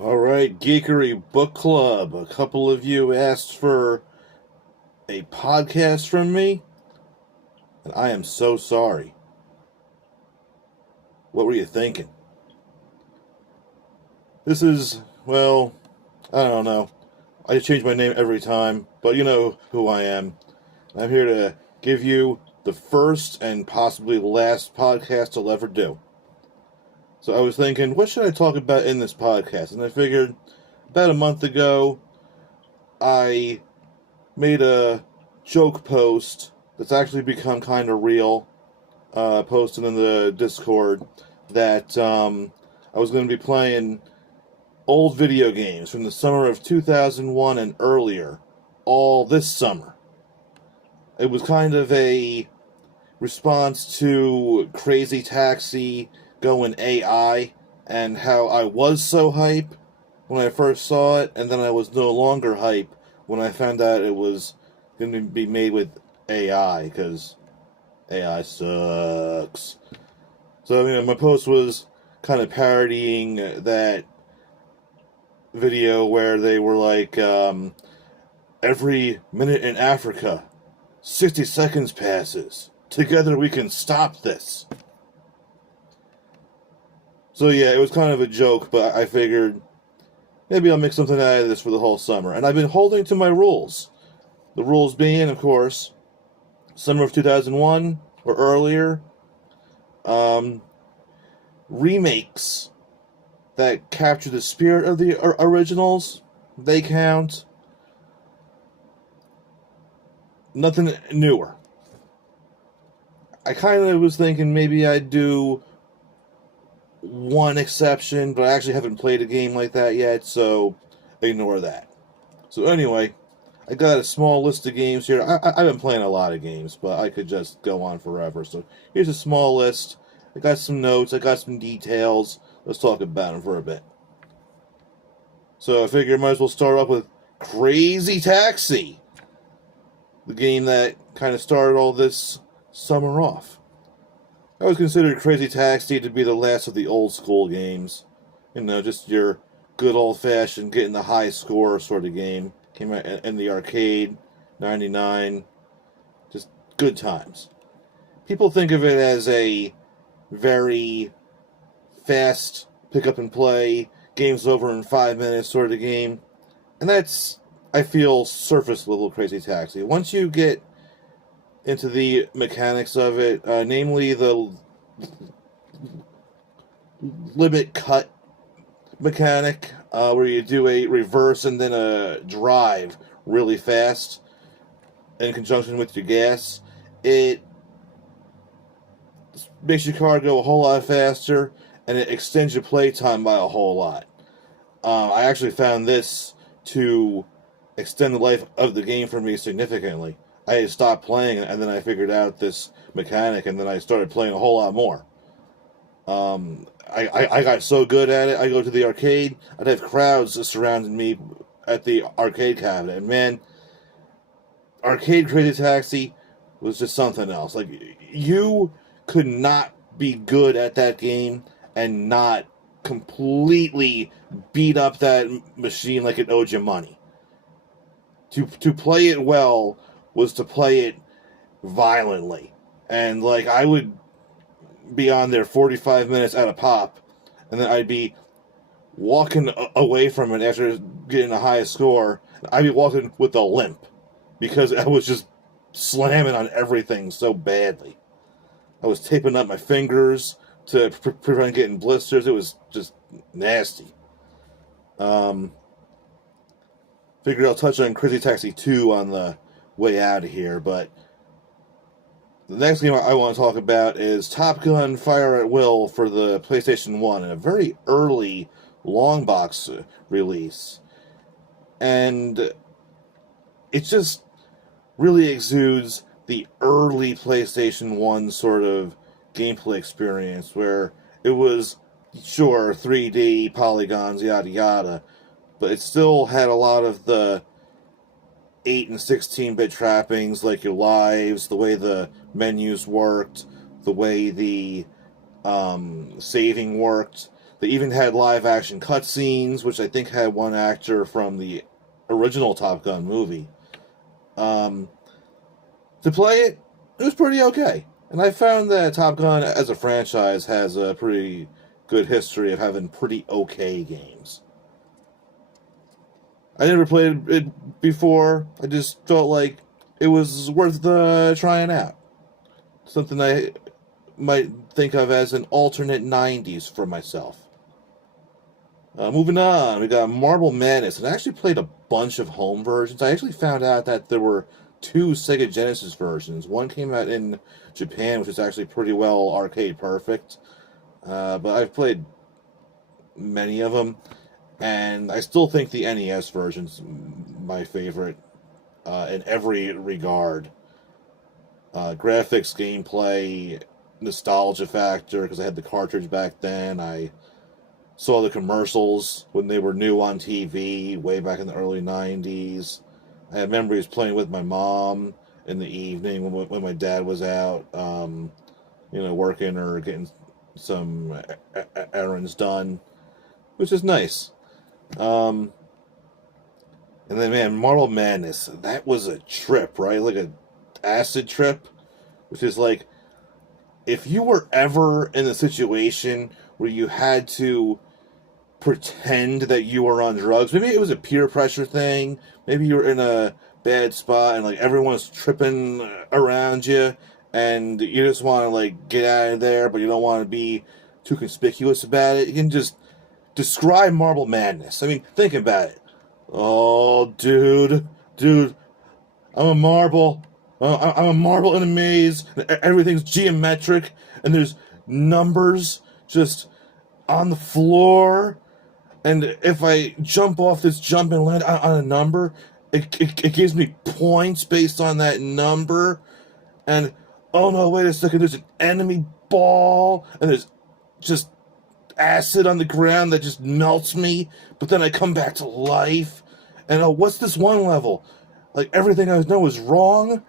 All right, Geekery Book Club. A couple of you asked for a podcast from me, and I am so sorry. What were you thinking? This is, well, I don't know. I change my name every time, but you know who I am. I'm here to give you the first and possibly last podcast I'll ever do. So I was thinking, what should I talk about in this podcast? And I figured about a month ago, I made a joke post that's actually become kind of real, posted in the Discord, that I was going to be playing old video games from the summer of 2001 and earlier, all this summer. It was kind of a response to Crazy Taxi going AI and how I was so hype when I first saw it, and then I was no longer hype when I found out it was going to be made with AI, because AI sucks. So, my post was kind of parodying that video where they were like, every minute in Africa, 60 seconds passes. Together we can stop this. So, yeah, it was kind of a joke, but I figured maybe I'll make something out of this for the whole summer. And I've been holding to my rules. The rules being, of course, summer of 2001 or earlier, um, remakes that capture the spirit of the originals, they count. Nothing newer. I kind of was thinking maybe I'd do one exception, but I actually haven't played a game like that yet, so ignore that. So anyway, I got a small list of games here. I've been playing a lot of games, but I could just go on forever. So here's a small list. I got some notes. I got some details. Let's talk about them for a bit. So I figure I might as well start off with Crazy Taxi, the game that kind of started all this summer off. I always considered Crazy Taxi to be the last of the old school games. Just your good old fashioned getting the high score sort of game. Came out in the arcade, 99. Just good times. People think of it as a very fast pick up and play, game's over in 5 minutes sort of game. And that's, I feel, surface level Crazy Taxi. Once you get into the mechanics of it, namely the limit cut mechanic, where you do a reverse and then a drive really fast in conjunction with your gas, it makes your car go a whole lot faster and it extends your playtime by a whole lot. I actually found this to extend the life of the game for me significantly. I had stopped playing and then I figured out this mechanic and then I started playing a whole lot more. I got so good at it, I go to the arcade, I'd have crowds surrounding me at the arcade cabinet. And man, Arcade Crazy Taxi was just something else. Like, you could not be good at that game and not completely beat up that machine like it owed you money. To play it well was to play it violently. And, like, I would be on there 45 minutes at a pop, and then I'd be walking away from it after getting the highest score. I'd be walking with a limp because I was just slamming on everything so badly. I was taping up my fingers to prevent getting blisters. It was just nasty. Um, Figured I'll touch on Crazy Taxi 2 on the way out of here, but the next game I want to talk about is Top Gun Fire at Will for the PlayStation 1, a very early long box release. And it just really exudes the early PlayStation 1 sort of gameplay experience where it was, sure, 3D, polygons, yada yada, but it still had a lot of the 8 and 16-bit trappings, like your lives, the way the menus worked, the way the saving worked. They even had live action cutscenes, which I think had one actor from the original Top Gun movie. Um, to play it, it was pretty okay. And I found that Top Gun as a franchise has a pretty good history of having pretty okay games. I never played it before. I just felt like it was worth trying out. Something I might think of as an alternate 90s for myself. Moving on, we got Marble Madness, and I actually played a bunch of home versions. I actually found out that there were two Sega Genesis versions. One came out in Japan, which is actually pretty well arcade perfect. But I've played many of them, and I still think the NES version's my favorite in every regard. Graphics, gameplay, nostalgia factor, because I had the cartridge back then. I saw the commercials when they were new on TV way back in the early 90s. I have memories playing with my mom in the evening when my dad was out, working or getting some errands done, which is nice. And then, man, Marble Madness, that was a trip, right? Like a acid trip, which is like, if you were ever in a situation where you had to pretend that you were on drugs, maybe it was a peer pressure thing, maybe you were in a bad spot and like everyone's tripping around you and you just want to like get out of there, but you don't want to be too conspicuous about it, you can just describe Marble Madness. I mean, think about it. Oh, dude, I'm a marble. I'm a marble in a maze. Everything's geometric, and there's numbers just on the floor. And if I jump off this jump and land on a number, it gives me points based on that number. And oh no, wait a second, there's an enemy ball, and there's just acid on the ground that just melts me. But then I come back to life. And oh, what's this one level? Like everything I know is wrong.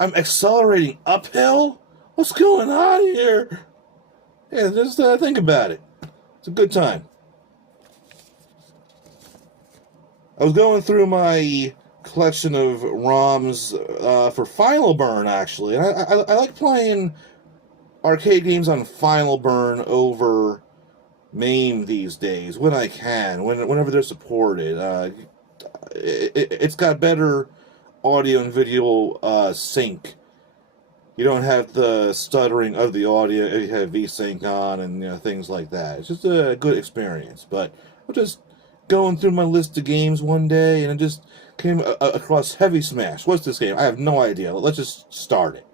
I'm accelerating uphill? What's going on here? Yeah, just think about it. It's a good time. I was going through my collection of ROMs for Final Burn, actually. And I like playing arcade games on Final Burn over MAME these days, when I can, whenever they're supported. It's got better audio and video sync. You don't have the stuttering of the audio if you have VSync on and things like that. It's just a good experience. But I'm just going through my list of games one day, and I just came across Heavy Smash. What's this game? I have no idea. Let's just start it.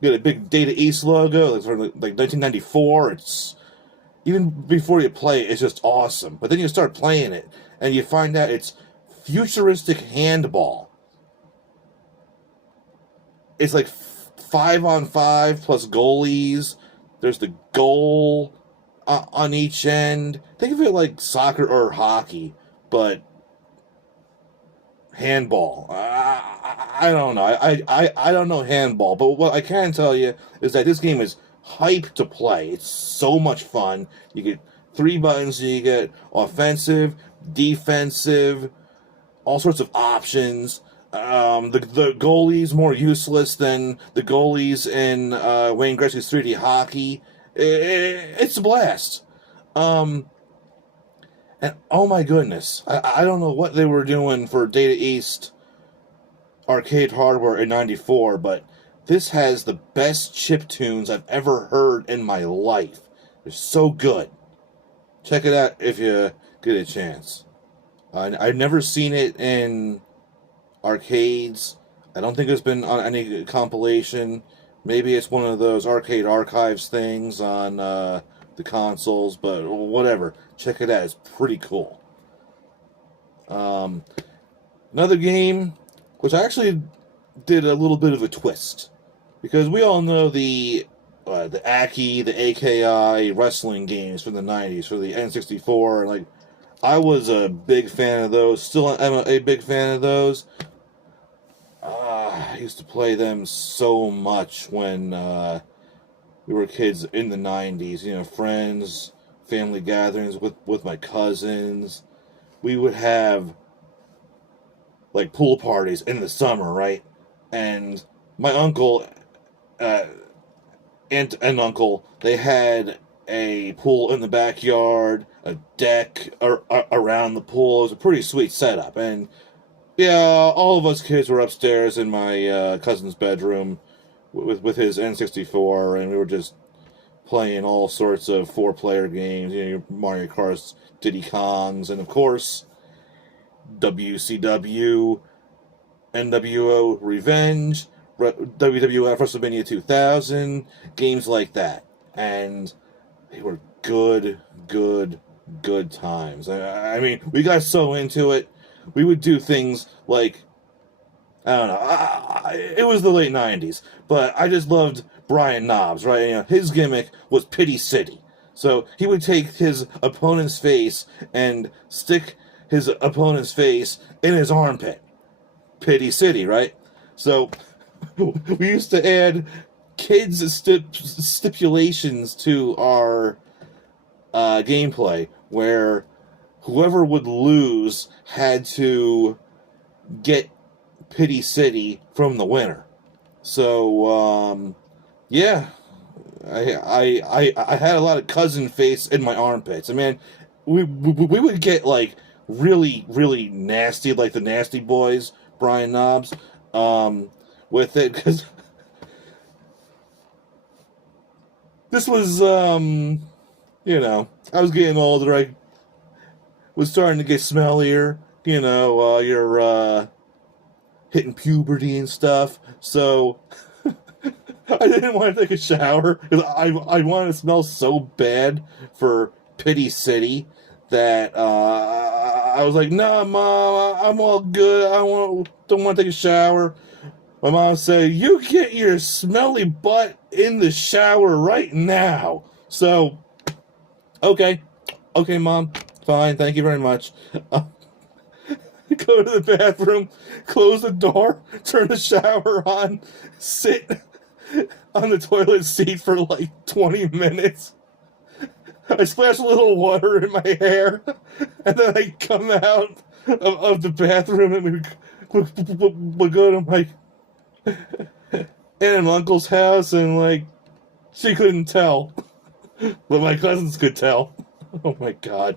You got a big Data East logo. It's from like 1994. It's even before you play it, it's just awesome. But then you start playing it, and you find out it's futuristic handball. It's like 5-on-5 plus goalies. There's the goal on each end. Think of it like soccer or hockey, but handball. I don't know. I don't know handball, but what I can tell you is that this game is hype to play. It's so much fun. You get 3 buttons. You get offensive, defensive, all sorts of options. The goalie's more useless than the goalies in Wayne Gretzky's 3D hockey. It's a blast. And oh my goodness, I don't know what they were doing for Data East arcade hardware in '94, but this has the best chip tunes I've ever heard in my life. They're so good. Check it out if you get a chance. I've never seen it in arcades. I don't think it's been on any compilation. Maybe it's one of those arcade archives things on the consoles, but whatever. Check it out. It's pretty cool. Another game, which I actually did a little bit of a twist, because we all know the Aki, the AKI wrestling games from the 90s for the N64. Like, I was a big fan of those. Still am a big fan of those. I used to play them so much when we were kids in the 90s. Friends, family gatherings with my cousins. We would have like pool parties in the summer, right? And my uncle, uh, aunt and uncle, they had a pool in the backyard, a deck around the pool. It was a pretty sweet setup, and yeah, all of us kids were upstairs in my cousin's bedroom with his N64, and we were just playing all sorts of four-player games. You know, your Mario Karts, Diddy Kongs, and of course WCW, NWO Revenge, WWF WrestleMania 2000, games like that, and they were good times. I mean, we got so into it. We would do things like, I don't know. It was the late '90s, but I just loved Brian Knobs, right? You know, his gimmick was Pity City, so he would take his opponent's face and stick his opponent's face in his armpit. Pity City, right? So we used to add kids stipulations to our gameplay, where whoever would lose had to get Pity City from the winner. So yeah, I had a lot of cousin face in my armpits. I mean, we would get like really nasty, like the Nasty Boys, Brian Knobs, with it, because this was you know, I was getting older. I was starting to get smellier. You know, you're hitting puberty and stuff. So I didn't want to take a shower because I wanted to smell so bad for Pity City that I was like, "Nah, Mom, I'm all good. Don't want to take a shower." My mom said, "You get your smelly butt in the shower right now." So, okay, Mom, fine, thank you very much. Go to the bathroom, close the door, turn the shower on, sit on the toilet seat for like 20 minutes. I splash a little water in my hair, and then I come out of the bathroom, and we go to my aunt and uncle's house, and like, she couldn't tell, but my cousins could tell. Oh my god.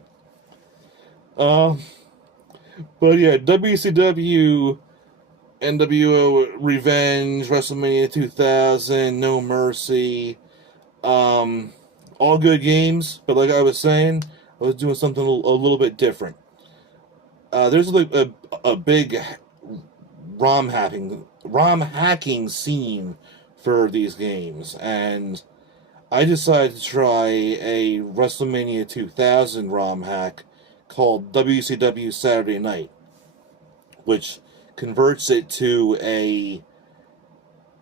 But yeah, WCW, NWO Revenge, WrestleMania 2000, No Mercy, all good games. But like I was saying, I was doing something a little bit different. There's like a big ROM hacking scene for these games, and I decided to try a WrestleMania 2000 ROM hack called WCW Saturday Night, which converts it to I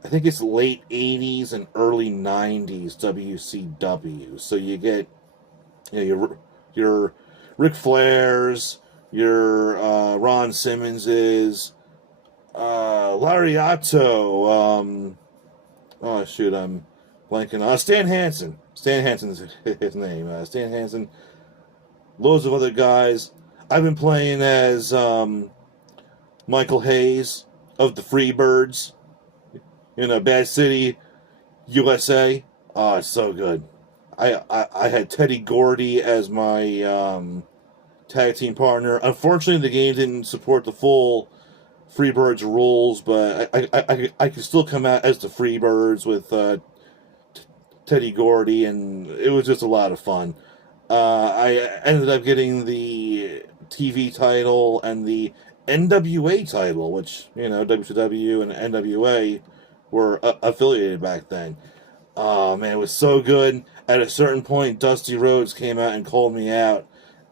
think it's late 80s and early 90s WCW. So you get, you know, your Ric Flairs, your Ron Simmonses, Lariato, oh shoot, I'm blanking. Stan Hansen. Stan Hansen is his name. Stan Hansen. Loads of other guys. I've been playing as Michael Hayes of the Freebirds in Bad City, USA. Oh, it's so good. I had Teddy Gordy as my tag team partner. Unfortunately, the game didn't support the full Freebirds rules, but I could still come out as the Freebirds with Teddy Gordy, and it was just a lot of fun. I ended up getting the TV title and the NWA title, which, you know, WCW and NWA were affiliated back then. Oh man, it was so good. At a certain point, Dusty Rhodes came out and called me out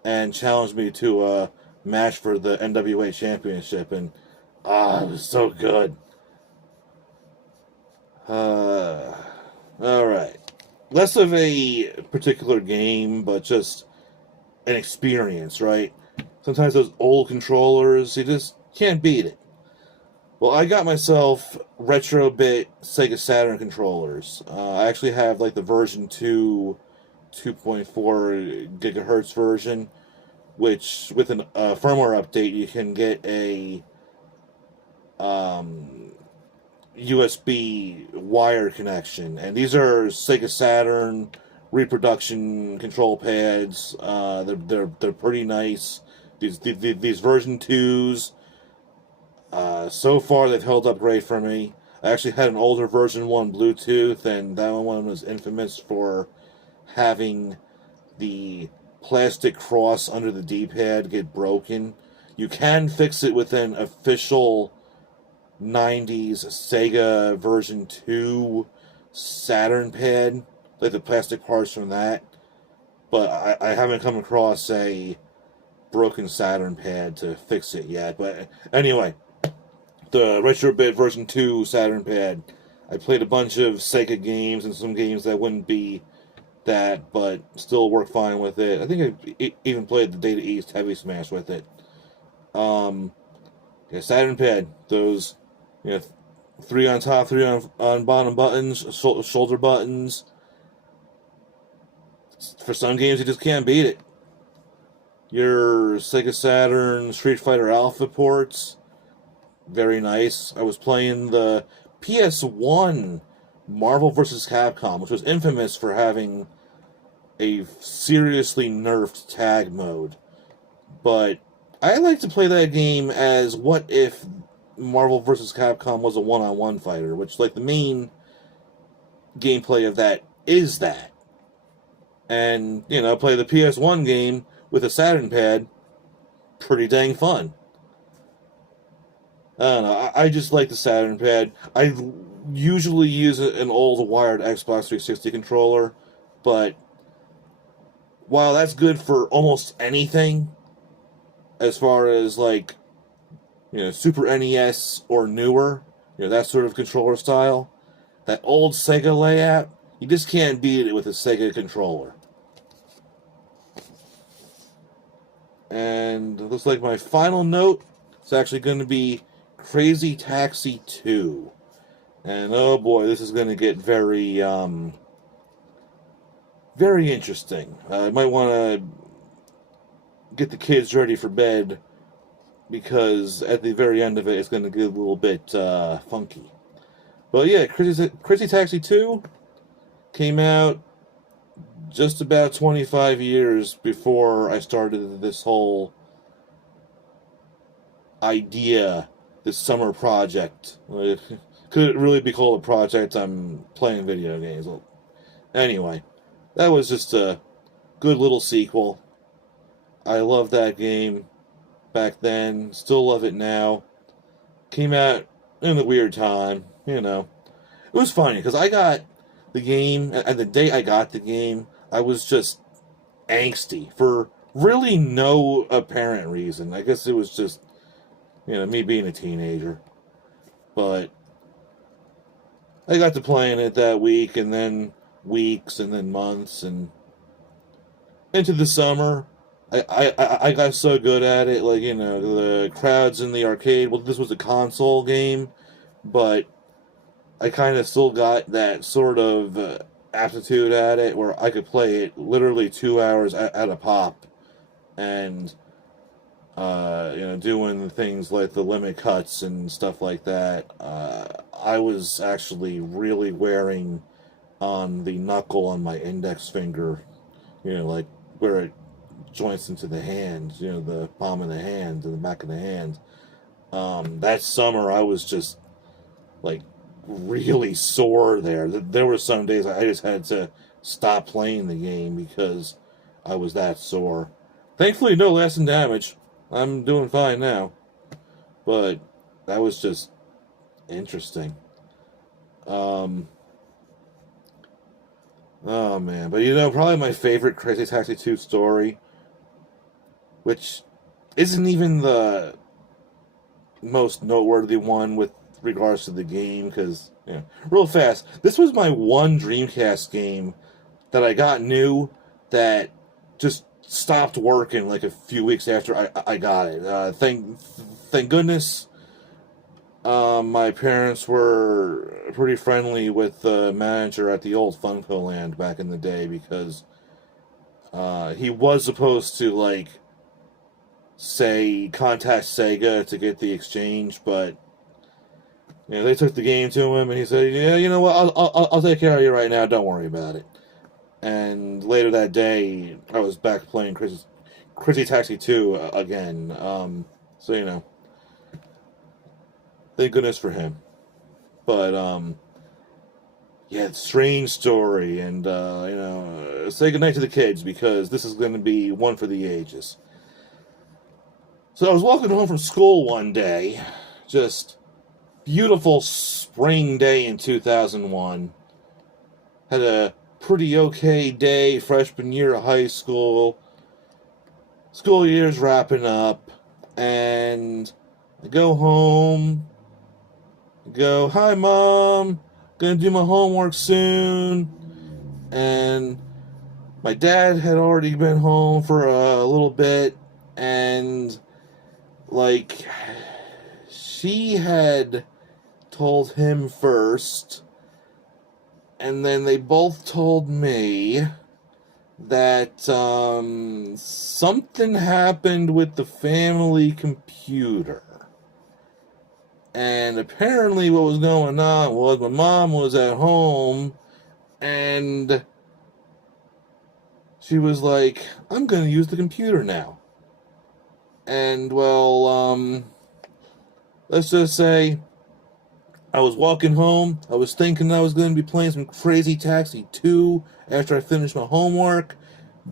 and challenged me to a match for the NWA Championship, and it was so good. Alright. Less of a particular game, but just an experience, right? Sometimes those old controllers, you just can't beat it. Well, I got myself retro bit Sega Saturn controllers. I actually have like the version 2 2.4 gigahertz version, which with a firmware update you can get a USB wire connection, and these are Sega Saturn reproduction control pads. They're pretty nice. These version 2s, so far they've held up great for me. I actually had an older version 1 Bluetooth, and that one was infamous for having the plastic cross under the D-pad get broken. You can fix it with an official 90s Sega version 2 Saturn pad, like the plastic parts from that, but I haven't come across a broken Saturn pad to fix it yet. But anyway, the Retrobit version 2 Saturn pad, I played a bunch of Sega games and some games that wouldn't be that, but still work fine with it. I think I even played the Data East Heavy Smash with it. Yeah, Saturn pad, those, 3 on top, 3 on bottom buttons, shoulder buttons. For some games, you just can't beat it. Your Sega Saturn Street Fighter Alpha ports, very nice. I was playing the PS1 Marvel vs. Capcom, which was infamous for having a seriously nerfed tag mode. But I like to play that game as what if Marvel vs. Capcom was a one-on-one fighter, which, like, the main gameplay of that is that. And, play the PS1 game with a Saturn pad, pretty dang fun. I don't know, I just like the Saturn pad. I usually use an old wired Xbox 360 controller, but while that's good for almost anything, as far as, like, Super NES or newer, that sort of controller style, that old Sega layout, you just can't beat it with a Sega controller. And it looks like my final note is actually going to be Crazy Taxi 2. And oh boy, this is going to get very, very interesting. I might want to get the kids ready for bed, because at the very end of it, it's going to get a little bit funky. But yeah, Crazy Taxi 2 came out just about 25 years before I started this whole idea, this summer project. Could it really be called a project? I'm playing video games. Anyway, that was just a good little sequel. I loved that game back then, still love it now. Came out in a weird time, It was funny, because I got the game, and the day I got the game, I was just angsty for really no apparent reason. I guess it was just, me being a teenager. But I got to playing it that week, and then weeks, and then months, and into the summer. I got so good at it, like, the crowds in the arcade. Well, this was a console game, but I kind of still got that sort of aptitude at it where I could play it literally 2 hours at a pop, and doing things like the limit cuts and stuff like that. I was actually really wearing on the knuckle on my index finger, like where it joints into the hand, the palm of the hand and the back of the hand. That summer, I was just, like, really sore there. There were some days I just had to stop playing the game because I was that sore. Thankfully, no lasting damage. I'm doing fine now. But that was just interesting. Oh man, but probably my favorite Crazy Taxi 2 story, which isn't even the most noteworthy one with regards to the game, because, real fast, this was my one Dreamcast game that I got new that just stopped working like a few weeks after I got it. Thank goodness my parents were pretty friendly with the manager at the old Funko Land back in the day, because He was supposed to, like, say, contact Sega to get the exchange, but, you know, they took the game to him, and he said, yeah, you know what, I'll take care of you right now, don't worry about it. And later that day, I was back playing Crazy Taxi 2 again. So, you know, thank goodness for him. But, yeah, strange story. And, you know, say goodnight to the kids because this is going to be one for the ages. So I was walking home from school one day, just beautiful spring day in 2001. Had a pretty okay day, freshman year of high school. School year's wrapping up, and I go home, go, hi mom, gonna do my homework soon, and my dad had already been home for a little bit, and, like, she had told him first, and then they both told me that something happened with the family computer. And apparently what was going on was my mom was at home and she was like, I'm going to use the computer now. And, well, let's just say I was walking home. I was thinking I was going to be playing some Crazy Taxi 2 after I finished my homework.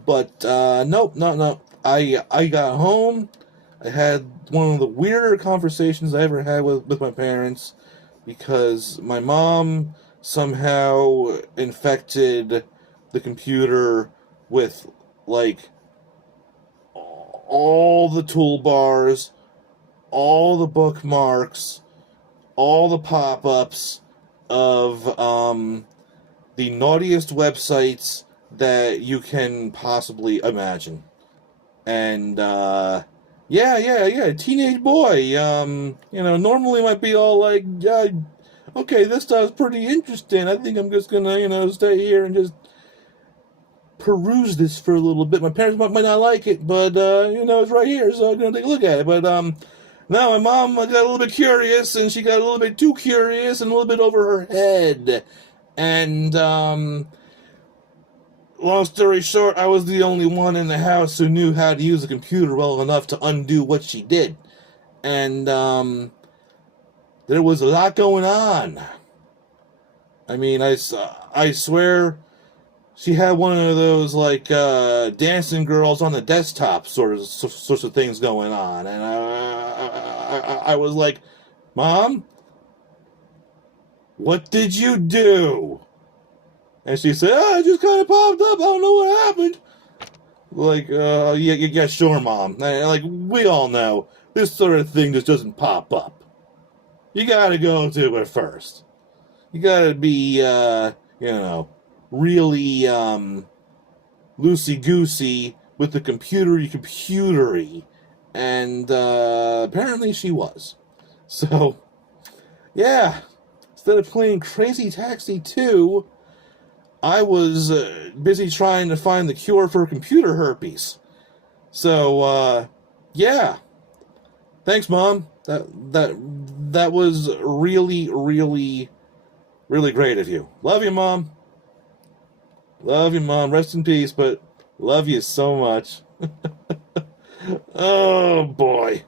But, nope, no. I got home. I had one of the weirder conversations I ever had with my parents because my mom somehow infected the computer with, like, all the toolbars, all the bookmarks, all the pop-ups of the naughtiest websites that you can possibly imagine. And yeah, teenage boy, you know, normally might be all like, yeah, okay, this stuff's pretty interesting. I think I'm just gonna, you know, stay here and just peruse this for a little bit. My parents might not like it, but you know, it's right here, so I'm gonna take a look at it. But now my mom got a little bit curious, and she got a little bit too curious and a little bit over her head. And long story short, I was the only one in the house who knew how to use a computer well enough to undo what she did. And there was a lot going on. I mean, I swear she had one of those, like, dancing girls on the desktop sorts of things going on. And I was like, Mom, what did you do? And she said, it just kind of popped up. I don't know what happened. Like, yeah, sure, Mom. Like, we all know, this sort of thing just doesn't pop up. You gotta go to it first. You gotta be, you know, really, loosey-goosey with the computery. And, apparently she was. So, yeah. Instead of playing Crazy Taxi 2, I was busy trying to find the cure for computer herpes. So, yeah. Thanks, Mom. That was really, really, really great of you. Love you, Mom. Love you, Mom. Rest in peace, but love you so much. Oh, boy.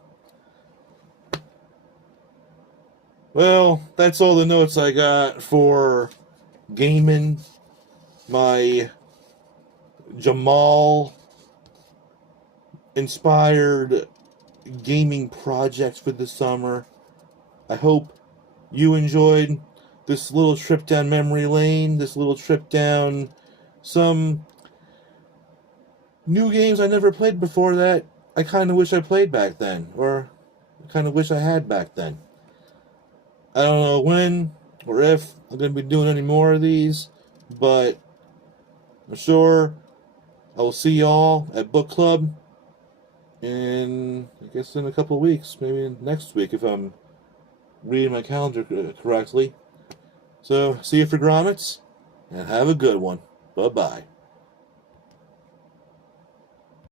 Well, that's all the notes I got for gaming. My Jamal inspired gaming project for the summer. I hope you enjoyed this little trip down memory lane, this little trip down some new games I never played before that I kind of wish I played back then, or I kind of wish I had back then. I don't know when or if I'm going to be doing any more of these, but I'm sure I will see y'all at book club in, I guess, in a couple of weeks, maybe next week if I'm reading my calendar correctly. So, see you for grommets, and have a good one. Bye-bye.